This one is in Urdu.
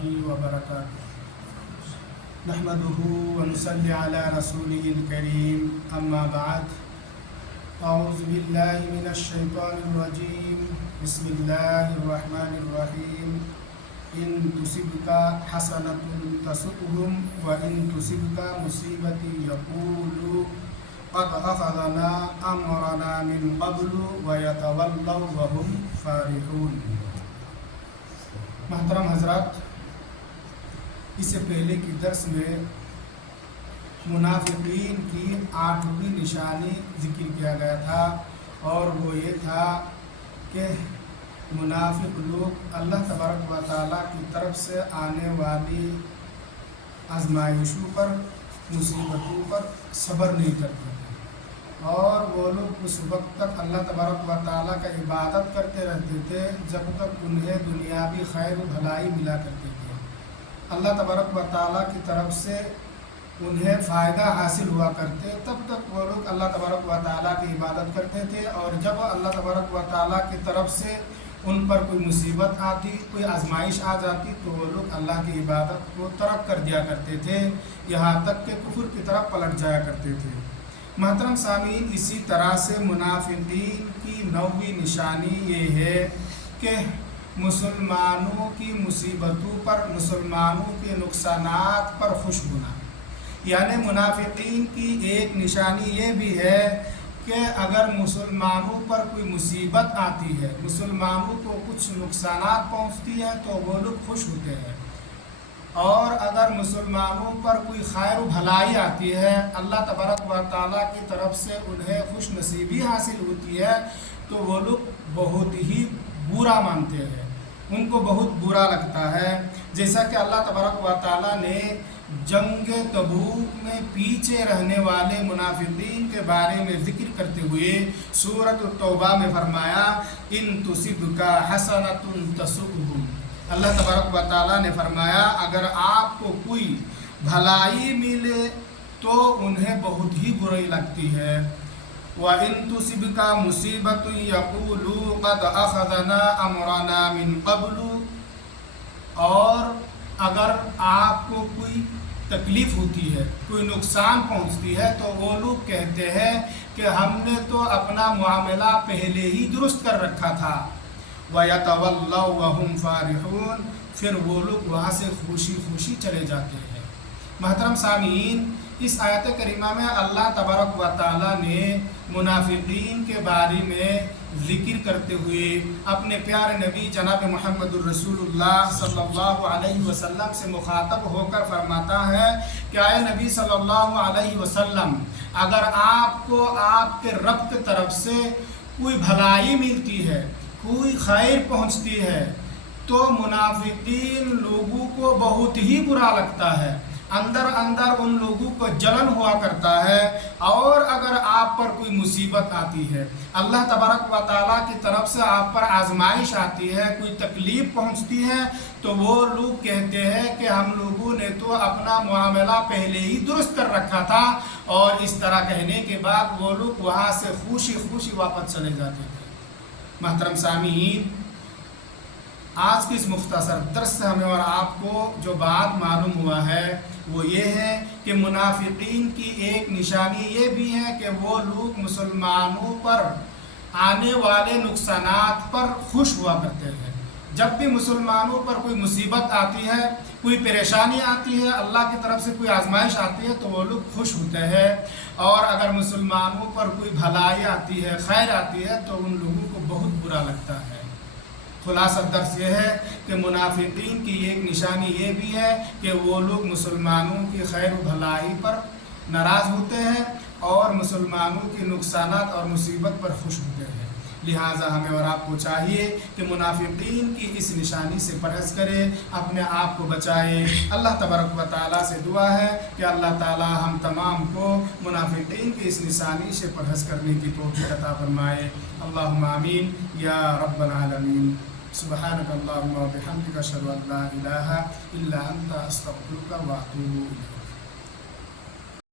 وبركاته نحمده ونصلي على رسوله الكريم أما بعد أعوذ بالله من الشيطان الرجيم بسم الله الرحمن الرحيم إن تصبك حسنة تسؤهم وإن تصبك مصيبة يقولوا قد أخذنا أمرنا من قبل ويتولوا وهم فرحون۔ محترم حضرات، اس سے پہلے کی درس میں منافقین کی 8ویں نشانی ذکر کیا گیا تھا، اور وہ یہ تھا کہ منافق لوگ اللہ تبارک و تعالیٰ کی طرف سے آنے والی آزمائشوں پر، مصیبتوں پر صبر نہیں کرتے تھے، اور وہ لوگ اس وقت تک اللہ تبارک و تعالیٰ کا عبادت کرتے رہتے تھے جب تک انہیں دنیاوی خیر و بھلائی ملا کرتے تھے، اللہ تبارک و تعالیٰ کی طرف سے انہیں فائدہ حاصل ہوا کرتے، تب تک وہ لوگ اللہ تبارک و تعالیٰ کی عبادت کرتے تھے، اور جب اللہ تبارک و تعالیٰ کی طرف سے ان پر کوئی مصیبت آتی، کوئی آزمائش آ جاتی، تو وہ لوگ اللہ کی عبادت کو ترک کر دیا کرتے تھے، یہاں تک کہ کفر کی طرف پلٹ جایا کرتے تھے۔ محترم سامعین، اسی طرح سے منافقین کی 9ویں نشانی یہ ہے کہ مسلمانوں کی مصیبتوں پر، مسلمانوں کے نقصانات پر خوش ہونا۔ یعنی منافقین کی ایک نشانی یہ بھی ہے کہ اگر مسلمانوں پر کوئی مصیبت آتی ہے، مسلمانوں کو کچھ نقصانات پہنچتی ہے تو وہ لوگ خوش ہوتے ہیں، اور اگر مسلمانوں پر کوئی خیر و بھلائی آتی ہے، اللہ تبارک و تعالیٰ کی طرف سے انہیں خوش نصیبی حاصل ہوتی ہے، تو وہ لوگ بہت ہی برا مانتے ہیں، ان کو بہت برا لگتا ہے۔ جیسا کہ اللہ تبارک و تعالیٰ نے جنگ تبوک میں پیچھے رہنے والے منافقین کے بارے میں ذکر کرتے ہوئے سورۃ التوبہ میں فرمایا، ان تصبک حسنۃ تسؤہم۔ اللہ تبارک و تعالیٰ نے فرمایا اگر آپ کو کوئی بھلائی ملے تو انہیں بہت ہی بری لگتی ہے، وَإِن تُصِبْكَ مُصِيبَةٌ يَقُولُوا قَدْ أَخَذْنَا أَمْرَنَا مِنْ قَبْلُ، اور اگر آپ کو کوئی تکلیف ہوتی ہے، کوئی نقصان پہنچتی ہے، تو وہ لوگ کہتے ہیں کہ ہم نے تو اپنا معاملہ پہلے ہی درست کر رکھا تھا، وَيَتَوَلَّوْا وَهُمْ فَارِحُونَ، پھر وہ لوگ وہاں سے خوشی خوشی چلے جاتے ہیں۔ محترم سامعین، اس آیت کریمہ میں اللہ تبارک و تعالیٰ نے منافقین کے بارے میں ذکر کرتے ہوئے اپنے پیارے نبی جناب محمد الرسول اللہ صلی اللہ علیہ وسلم سے مخاطب ہو کر فرماتا ہے کہ اے نبی صلی اللہ علیہ وسلم، اگر آپ کو آپ کے رب کی طرف سے کوئی بھلائی ملتی ہے، کوئی خیر پہنچتی ہے، تو منافقین لوگوں کو بہت ہی برا لگتا ہے، اندر اندر ان لوگوں کو جلن ہوا کرتا ہے، اور اگر آپ پر کوئی مصیبت آتی ہے، اللہ تبارک و تعالیٰ کی طرف سے آپ پر آزمائش آتی ہے، کوئی تکلیف پہنچتی ہے، تو وہ لوگ کہتے ہیں کہ ہم لوگوں نے تو اپنا معاملہ پہلے ہی درست کر رکھا تھا، اور اس طرح کہنے کے بعد وہ لوگ وہاں سے خوشی خوشی واپس چلے جاتے تھے۔ محترم سامعین، آج کی اس مختصر درس سے ہمیں اور آپ کو جو بات معلوم ہوا ہے وہ یہ ہے کہ منافقین کی ایک نشانی یہ بھی ہے کہ وہ لوگ مسلمانوں پر آنے والے نقصانات پر خوش ہوا کرتے ہیں۔ جب بھی مسلمانوں پر کوئی مصیبت آتی ہے، کوئی پریشانی آتی ہے، اللہ کی طرف سے کوئی آزمائش آتی ہے، تو وہ لوگ خوش ہوتے ہیں، اور اگر مسلمانوں پر کوئی بھلائی آتی ہے، خیر آتی ہے، تو ان لوگوں کو بہت برا لگتا ہے۔ خلاصہ درس یہ ہے کہ منافقین کی ایک نشانی یہ بھی ہے کہ وہ لوگ مسلمانوں کی خیر و بھلائی پر ناراض ہوتے ہیں، اور مسلمانوں کی نقصانات اور مصیبت پر خوش ہوتے ہیں۔ لہٰذا ہمیں اور آپ کو چاہیے کہ منافقین کی اس نشانی سے پرہیز کرے، اپنے آپ کو بچائے۔ اللہ تبارک و تعالیٰ سے دعا ہے کہ اللہ تعالیٰ ہم تمام کو منافقین کی اس نشانی سے پرہیز کرنے کی توفیق عطا فرمائے۔ اللہم آمین یا رب العالمین۔ سبحانک اللہم و بحمدک، اشہد ان لا الہ الا انت، استغفرک و اتوب الیک۔